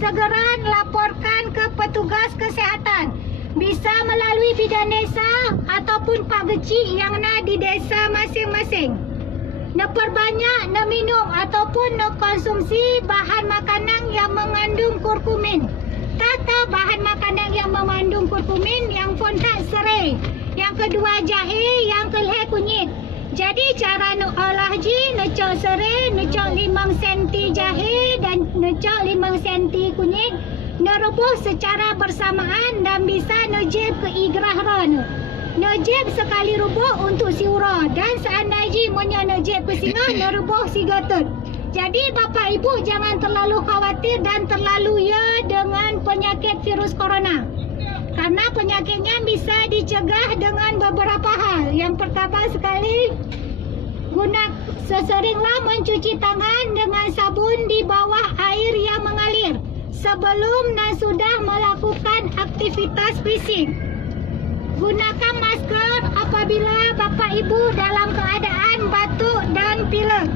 segera laporkan ke petugas kesihatan. Bisa melalui bidan desa ataupun Pak Kecil yang ada di desa masing-masing. Perbanyak minum ataupun konsumsi bahan makanan yang mengandung kurkumin. Tata bahan makanan yang mengandung kurkumin yang kontak serai. Yang kedua jahe, yang kelih kunyit. Jadi cara nak olah ji, necok serai, necok 5 cm jahe dan necok 5 cm kunyit. Nerebus secara bersamaan dan bisa nejib ke igrah rana. Nejib sekali rebuk untuk siura dan seandainya punya nejib ke singa, nerebuh 3 tun. Jadi Bapak Ibu jangan terlalu khawatir dan terlalu ya dengan penyakit virus corona. Karena penyakitnya bisa dicegah dengan beberapa hal. Yang pertama sekali, seseringlah mencuci tangan dengan sabun di bawah air yang mengalir sebelum dan sudah melakukan aktivitas fisik. Gunakan masker apabila Bapak Ibu dalam keadaan batuk dan pilek.